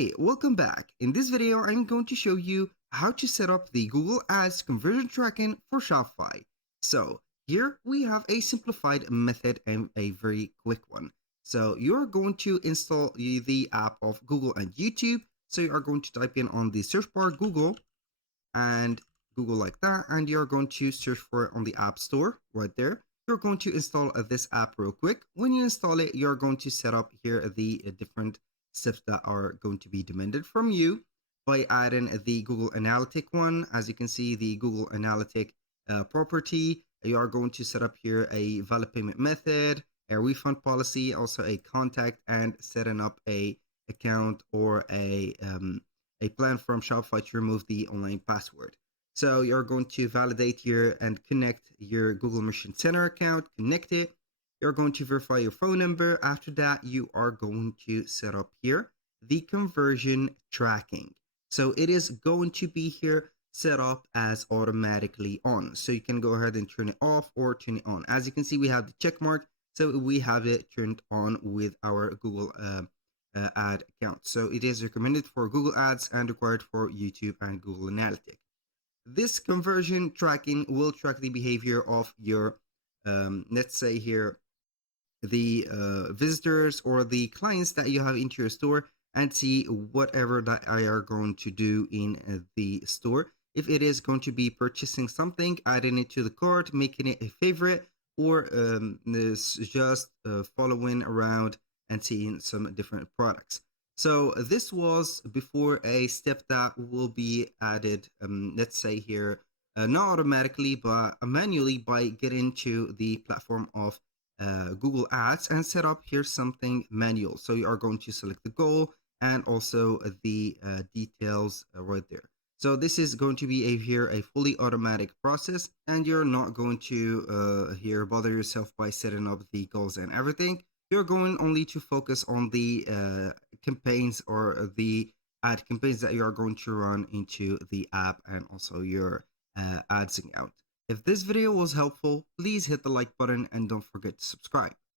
Hey, welcome back. In this video, I'm going to show you how to set up the Google Ads conversion tracking for Shopify. So here we have a simplified method and a very quick one. So you're going to install the app of Google and YouTube. So you are going to type in on the search bar Google and Google like that, and you're going to search for it on the App Store right there. You're going to install this app real quick. When you install it, you're going to set up here the different steps that are going to be demanded from you by adding the Google Analytic one. As you can see, the Google Analytic property, you are going to set up here a valid payment method, a refund policy, also a contact, and setting up a account or a plan from Shopify to remove the online password. So you're going to validate here and connect your Google Merchant Center account, connect it. You're going to verify your phone number. After that, you are going to set up here the conversion tracking. So it is going to be here set up as automatically on. So you can go ahead and turn it off or turn it on. As you can see, we have the check mark. So we have it turned on with our Google ad account. So it is recommended for Google Ads and required for YouTube and Google Analytics. This conversion tracking will track the behavior of your, let's say here, the visitors or the clients that you have into your store and see whatever that I are going to do in the store. If it is going to be purchasing something, adding it to the cart, making it a favorite, or this just following around and seeing some different products. So this was before a step that will be added, let's say here, not automatically, but manually by getting to the platform of Google Ads and set up here something manual. So you are going to select the goal and also the details right there. So this is going to be here a fully automatic process, and you're not going to here bother yourself by setting up the goals and everything. You're going only to focus on the campaigns or the ad campaigns that you are going to run into the app and also your ads account. If this video was helpful, please hit the like button and don't forget to subscribe.